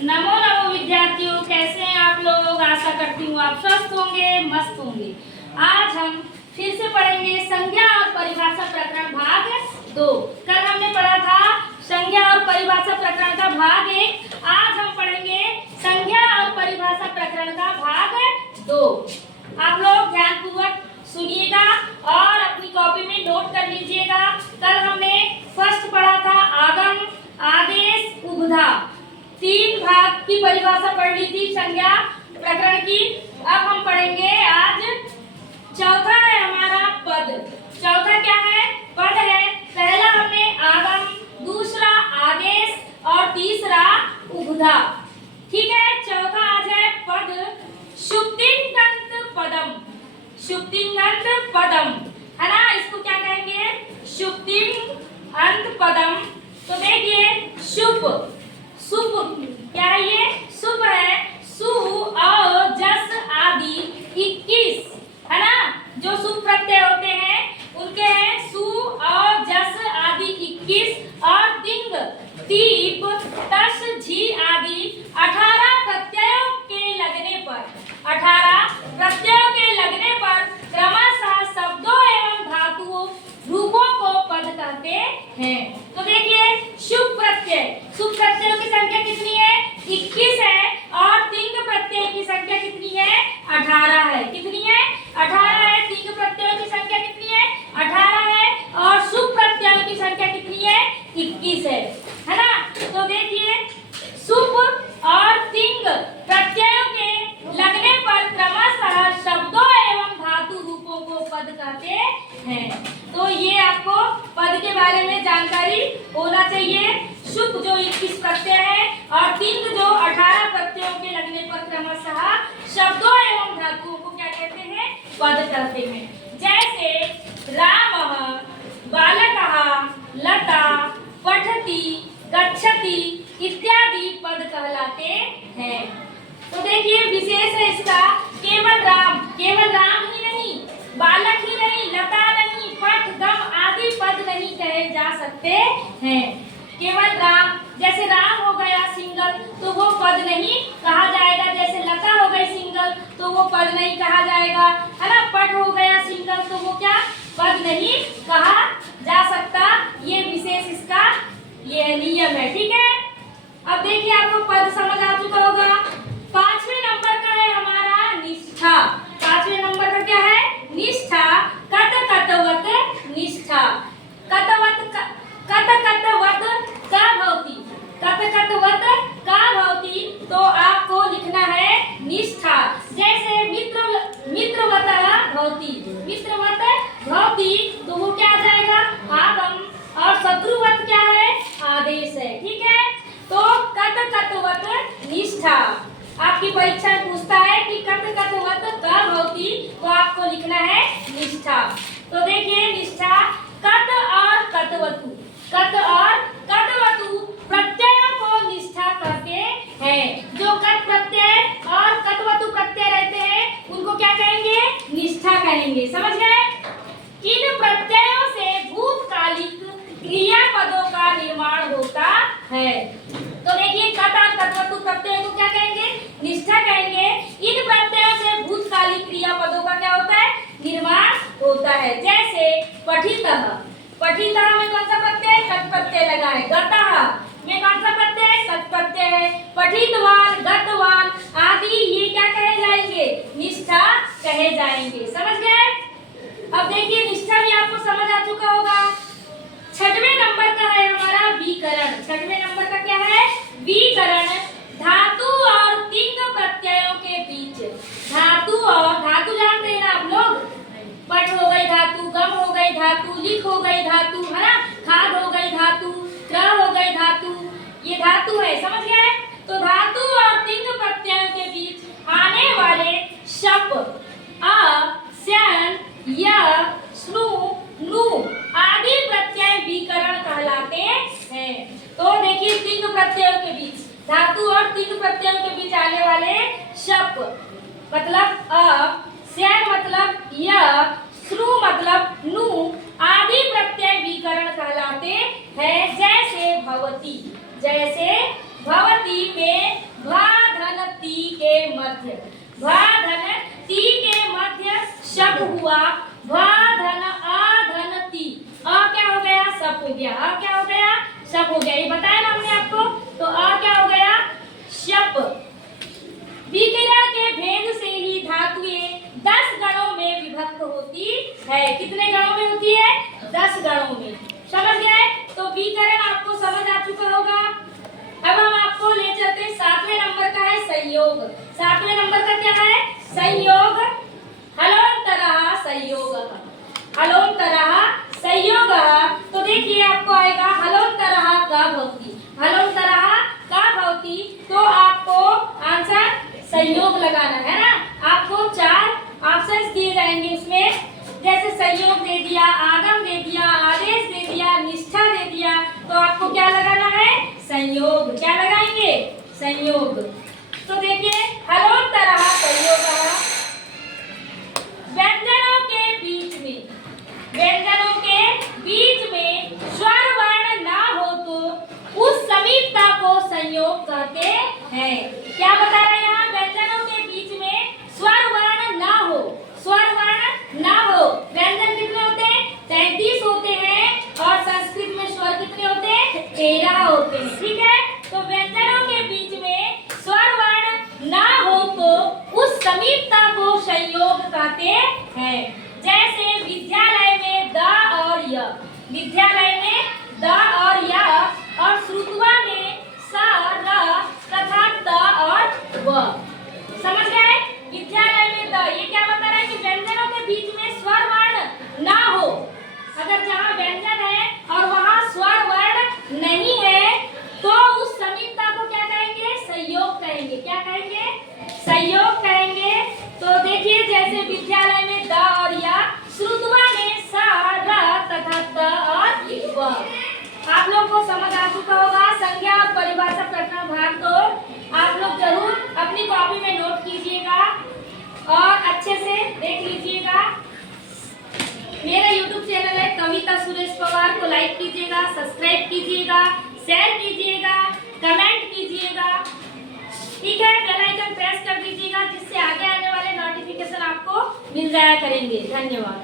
नमो नमो विद्यार्थियों, कैसे हैं आप लोग। आशा करती हूँ आप स्वस्थ होंगे, मस्त होंगे। आज हम फिर से पढ़ेंगे संज्ञा और परिभाषा प्रकरण भाग 2। कल हमने पढ़ा था संज्ञा और परिभाषा प्रकरण का भाग 1। आज हम पढ़ेंगे संज्ञा और परिभाषा प्रकरण का भाग 2। आप लोग ध्यानपूर्वक सुनिएगा और अपनी कॉपी में नोट कर लीजिएगा। कल हमने फर्स्ट पढ़ा था आगम, आदेश, उपधा, 3 भाग की परिभाषा पढ़ ली थी संज्ञा प्रकरण की। अब हम पढ़ेंगे आज चौथा है हमारा पद। चौथा क्या है? पद है। पहला हमने आगम, दूसरा आदेश और तीसरा उपधा। ठीक है, चौथा आज है पद। शुक्तिंगंत पदम, शुक्तिंगंत पदम है ना, इसको क्या कहेंगे? शुक्तिंगंत पदम। तो देखिए शुभ, सुप क्या है? ये सुप है। सु और जस आदि 21 है ना, जो सुप प्रत्यय होते हैं उनके हैं सु और जस आदि 21 और तिंग, तीप, तस, झी आदि 18 प्रत्ययों के लगने पर, 18 प्रत्ययों के लगने पर क्रमशः शब्दों एवं धातुओं रूपों को पद कहते हैं। तो देखिए शुभ प्रत्यय, शुभ प्रत्ययों की संख्या कितनी है? 21 है। और तिंग प्रत्यय की संख्या कितनी है? 18 है। कितनी है? 18 है। तिंग प्रत्ययों की संख्या कितनी है? 18 है। और शुभ प्रत्ययों की संख्या कितनी है? 21 है ना। तो देखिए शुभ और तिंग प्रत्ययों के लगने पर क्रमशः शब्दों एवं धातु रूपों को पद कहते हैं। तो ये आपको पद के बारे में जानकारी होना चाहिए। शुभ जो 21 प्रत्यय है और तिंग जो 18 प्रत्ययों के लगने पर क्रमशः शब्दों एवं धातुओं को क्या कहते हैं? पद कहते हैं। जैसे रामः, बालकः, लता, पठति, गच्छति इत्यादि पद कहलाते हैं। तो देखिए विशेष है इसका, केवल राम ही नहीं, बालक ही नहीं, लता नहीं, पठ, गम आदि पद नहीं कहे जा सकते हैं। केवल राम, जैसे राम हो गया सिंगल तो वो पद नहीं कहा जाएगा। जैसे लता हो गई सिंगल तो वो पद नहीं कहा जाएगा, है ना। पठ हो गया सिंगल तो वो क्या पद नहीं कहा जा सकता। ये विशेष इसका ये नियम है। ठीक है, अब देखिए आपको पद समझ आ चुका होगा। 5वें नंबर का है हमारा निष्ठा। 5वें नंबर का क्या है? निष्ठा। कत कतवत निष्ठा, कतवत कत कतवत का भवति, कत कतवत का भवति। तो आपको लिखना है निष्ठा। जैसे मित्रवत भवति, मित्रवत भवति तो वो क्या आ जाएगा? आगम। और शत्रुवत क्या है? आदेश है। ठीक है, तो कत कतवत निष्ठा। आपकी परीक्षा पूछता है कि कत कतवत का भवति, तो आपको लिखना है निष्ठा। तो देखिए निष्ठा कत और कतवतु, कत और कतवतु प्रत्ययों को निष्ठा कहते हैं। जो कत प्रत्यय और कतवतु प्रत्यय रहते हैं उनको क्या कहेंगे? निष्ठा कहेंगे। समझ गए? इन प्रत्ययों से भूतकालिक क्रियापदों का निर्माण होता है। तो देखिए कत और कतवतु प्रत्यय को क्या कहेंगे? निष्ठा कहेंगे। इन प्रत्ययों से भूतकालिक क्रियापदों का क्या होता है? निर्माण होता है। जैसे पठितः, पठितः में कौन सा प्रत्यय है? कत प्रत्यय लगा है। गतः में कौन सा प्रत्यय है? सत प्रत्यय है। पठितवान, गतवान आदि ये क्या कहे जाएंगे? निष्ठा कहे जाएंगे। समझ गए? अब देखिए निष्ठा भी आपको समझ आ चुका होगा। 6वें नंबर का है हमारा विकरण। 6वें नंबर का क्या है? विकरण। धातु और तिंग प्रत्ययों के बीच, धातु और, धातु जानते हैं ना आप लोग? पठ हो गई धातु, गम हो गई धातु, लिख हो गई धातु, है ना, खाद हो गई धातु, त्र हो गई धातु, ये धातु है। समझ गए? तो धातु और तिंग प्रत्ययों के बीच आने वाले शब्द अ, स्यन, य, स्नु, नु आदि प्रत्यय विकरण कहलाते हैं। तो देखिए तिंग प्रत्ययों के बीच, धातु और तिंग प्रत्ययों के बीच आने वाले शब्द मतलब अ, स्यन मतलब य, स्नु मतलब नु आदि प्रत्यय विकरण कहलाते हैं। जैसे भवति, जैसे भवति में संयोग। 7वें नंबर का क्या है? संयोग। हलोत्तरः संयोगः, हलोत्तरः संयोगः। तो देखिए आपको आएगा हलोत्तरः का भवति, हलोत्तरः का भवति। तो आपको आंसर संयोग लगाना है ना। आपको 4 ऑप्शंस दिए जाएंगे उसमें, जैसे संयोग दे दिया, आगम दे दिया, आदेश दे दिया, निष्ठा दे दिया। तो आपको क्या लगाना है? संयोग। क्या लगाएंगे? संयोग। तो देखिए हलोत्तरः संयोगः। व्यंजनों के बीच में, व्यंजनों के बीच में स्वर वर्ण ना हो तो उस समीपता को संयोग कहते हैं। क्या बता रहे हैं यहाँ? व्यंजनों के बीच में स्वर वर्ण ना हो, स्वर वर्ण ना हो। व्यंजन कितने होते हैं? 33 होते हैं और संस्कृत में स्वर कितने होते हैं? 13 होते हैं। ठीक है, तो व्यंजनों के बीच में स्वर वर्ण ना हो तो उस समीपता को संयोग कहते हैं। जैसे विद्यालय में द और य, विद्यालय में द और य, और श्रुतवा में स र तथा त और व। समझ गए? विद्यालय में द, ये क्या बता रहा है कि व्यंजनों के बीच में स्वर वर्ण ना हो। अगर जहाँ व्यंजन है और वहाँ स्वर वर्ण नहीं है तो उस समीपता को क्या कहेंगे? संयोग कहेंगे। क्या कहेंगे? संयोग कहेंगे। तो देखिए जैसे विद्यालय में द और य, श्रुतवा में स र तथा त और व। आप लोग को समझ आ चुका होगा। संज्ञा और परिभाषा प्रकरण भाग 2 आप लोग जरूर अपनी कॉपी में नोट कीजिएगा और अच्छे से देख लीजिएगा। मेरा YouTube चैनल है कविता सुरेश पवार, को लाइक कीजिएगा, सब्सक्राइब कीजिएगा, शेयर कीजिएगा, कमेंट कीजिएगा। ठीक है, बेल आइकन प्रेस कर दीजिएगा जिससे आगे आने वाले नोटिफिकेशन आपको मिल जाया करेंगे। धन्यवाद।